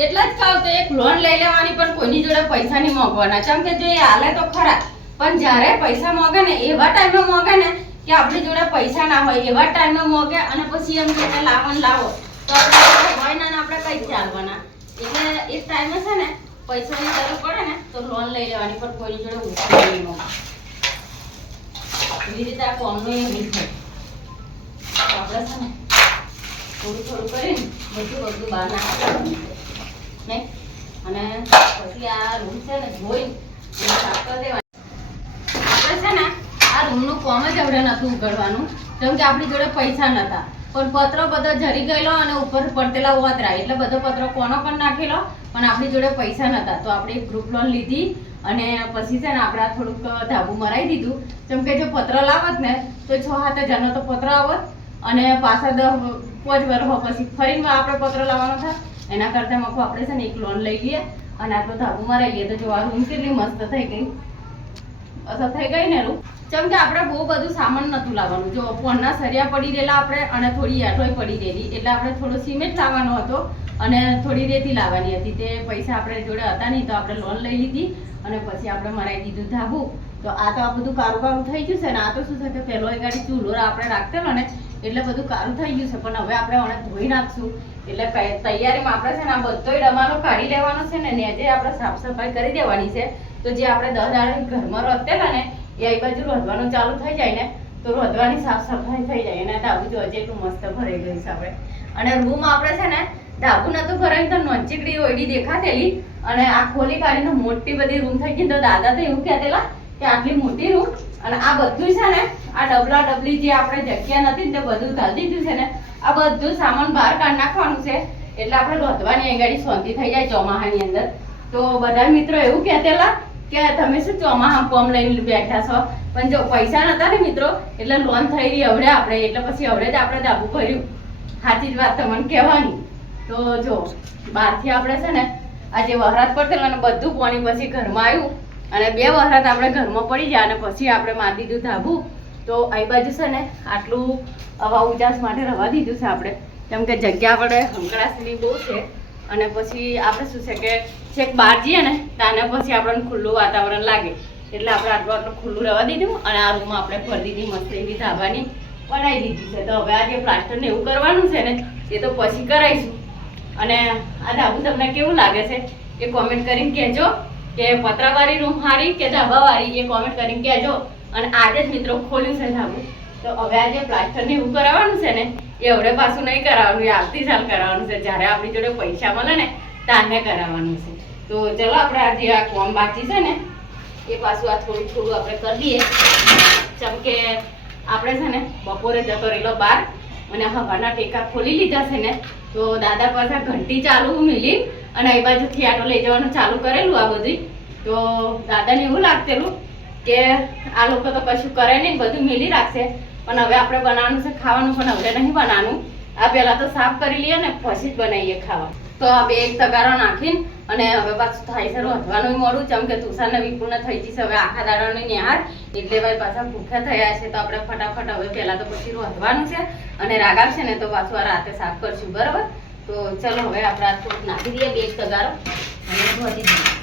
એટલે જ કહું તો એક લોન લઈ લેવાની, પણ કોઈની જોડે પૈસા નહીં માંગવાના. કેમ કે જો એ હાલે તો ખરા, પણ જ્યારે પૈસા માંગે ને એવા ટાઈમે માંગે ને કે આપણી જોડે પૈસા ના હોય એવા ટાઈમે માંગે, અને પછી એમ કે લાવો ને લાવો, તો આપણે હોય ના આપણે કઈ ચાલવાના. એટલે એ ટાઈમે છે ને પૈસાની જરૂર પડે ને તો લોન લઈ લેવાની, પણ કોઈની જોડે ઉધાર નહીં માંગવાનું. એવી રીતે આ કોમનું એ નહીં થાય. આપણે છે ને થોડું થોડું કરીને બધું બહાર નાખવાનું નહીં, અને પછી આ રૂમ છે ને ધોઈ સાફ કરી દેવાનું. આપણે છે ને આ રૂમનું કોમ જ આપણે નતું ઉગાડવાનું, કેમ કે આપણી જોડે પૈસા નતા, પણ પત્રો બધો જરી ગયેલો અને ઉપર પડતેલા વાતરા, એટલે બધો પત્રો કોનો પણ નાખેલો, પણ આપણી જોડે પૈસા નતા. તો આપણે એક ગ્રુપ લોન લીધી, અને પછી છે ને આપણે થોડુંક ધાબુ મરાવી દીધું. કેમ કે જો પત્ર લાવત ને તો 6-7 જણનો તો પત્ર આવત, અને પાછા 10-5 વર્ષ પછી ફરીને આપણે પત્ર લાવવાનો થાય. એના કરતાં મકો આપણે છે ને એક લોન લઈ લઈએ અને આટલો ધાબુ મરાવી લઈએ. તો જો આ રૂમ કેટલી મસ્ત થઈ ગઈ, અસર થઈ ગઈ ને રૂમ. કેમ કે આપણે બહુ બધું સામાન નતું લાવવાનું. જો પોણના સરિયા પડી રહેલા આપણે, અને થોડી યાટોય પડી રહેલી, એટલે આપણે થોડો સિમેન્ટ લાવવાનો હતો અને થોડી રેતી લાવવાની હતી. તે પૈસા આપણે જોડે હતા નહીં, તો આપણે લોન લઈ લીધી અને પછી આપણે મરાવી દીધું ધાબુ. તો આ તો આ બધું કારું થઈ ગયું છે ને. આ તો શું છે કે પહેલો એક ગાડી ચૂલો આપણે રાખતેલો ને એટલે બધું કારું થઈ ગયું છે, પણ હવે આપણે હવે ધોઈ નાખશું. એટલે તૈયારીમાં આપણે છે ને આ બધો ડમારો કાઢી લેવાનો છે ને જે આપણે સાફ સફાઈ કરી દેવાની છે. તો જે આપણે 10 દાડા ઘરમાં રોધતેલા ને એ આ બાજુ રોધવાનું ચાલુ થઈ જાય ને તો રોધવાની સાફ સફાઈ થઈ જાય. અને ધાબુ જો એટલું મસ્ત ભરાઈ ગયું છે આપણે. અને રૂમ આપણે છે ને ધાબુ નતું ભરાયું તો નોંચીકડી ઓયડી દેખાતેલી, અને આ ખોલી કાઢીને મોટી બધી રૂમ થઈ ગઈ. તો દાદા તો એવું કહેતેલા કે આટલી મોટી રૂમ, અને આ બધું છે ને આ ડબલા ડબલી જે આપણે જગ્યા નથી ને તે બધું ધાલી દીધું છે ને, આ બધું સામાન બહાર કાઢી નાખવાનું છે. એટલે આપણે રોધવાની આગળ શાંતિ થઈ જાય ચોમાહાની અંદર. તો બધા મિત્રો એવું કહેતેલા કે તમે શું ચોમાહા કોમ લઈને બેઠા છો, પણ જો પૈસા નતા ને મિત્રો એટલે લોન થઈ રહી હવડે આપણે, એટલે પછી હવડે જ આપણે ધાબુ ભર્યું. સાચી જ વાત તમને કહેવાની. તો જો બહારથી આપણે છે ને આજે વહરાત પડતેલો અને બધું પાણી પછી ઘરમાં આવ્યું, અને 2 વહરાત આપણે ઘરમાં પડી જાય, અને પછી આપણે મારી દીધું ધાબુ. તો આ બાજુ છે ને આટલું હવા ઉજાસ માટે રવા દીધું છે આપણે, કેમ કે જગ્યા આપણે હંકડાસની બહુ છે. અને પછી આપણે શું છે કે છેક બહાર જઈએ ને તાને પછી આપણને ખુલ્લું વાતાવરણ લાગે, એટલે આપણે આટલું ખુલ્લું રવા દીધું. અને આ રૂમમાં આપણે ભરી દીધી મસ્ત એવી ધાબાની બનાવી દીધી છે. તો હવે આ જે પ્લાસ્ટર ને એવું કરવાનું છે ને એ તો પછી કરાવીશું. અને આ ધાબુ તમને કેવું લાગે છે એ કોમેન્ટ કરીને કહેજો, કે પતરાવાળી રૂમ સારી કે ધાબાવાળી, એ કોમેન્ટ કરીને કહેજો. અને આજે જ મિત્રો ખોલ્યું છે ધાબુ. તો હવે આજે પ્લાસ્ટર ને એવું કરાવવાનું છે ને એ હવે પાછું નહીં કરાવવાનું, એ આવતી સાલ કરાવવાનું છે. જ્યારે આપણી જોડે પૈસા મળે ને તાને કરાવવાનું છે. તો ચલો આપણે આજે આ કોમ બાકી છે ને એ પાછું આ થોડું થોડું આપણે કરી દઈએ. જેમ કે આપણે છે ને બપોરે જતો રહેલો બહાર, અને હવાના ટેકા ખોલી લીધા છે ને, તો દાદા પાછા ઘંટી ચાલુ મિલી અને એ બાજુથી આટો લઈ જવાનું ચાલુ કરેલું આ બધું. તો દાદાને એવું લાગતેલું કે આ લોકો તો કશું કરે નહીં, બધું મિલી રાખશે. પણ હવે આપણે બનાવવાનું છે ખાવાનું, પણ હવે નહીં બનાવવાનું. આ પહેલાં તો સાફ કરી લઈએ ને પછી જ બનાવીએ ખાવા. તો આ 2 તગારો નાખીને અને હવે પાછું થાય છે રોધવાનું મોડું, જેમ કે તુષારને વિપુલને થઈ જશે હવે આખા દાડાની નિહાર, એટલે ભાઈ પાછા ભૂખ્યા થયા છે. તો આપણે ફટાફટ હવે પહેલાં તો પછી રોધવાનું છે, અને રાગ આવશે ને તો પાછું આ રાતે સાફ કરશું, બરાબર. તો ચલો હવે આપણે આ થોડુંક નાખી દઈએ 2 તગારો અને રોધી દઈએ.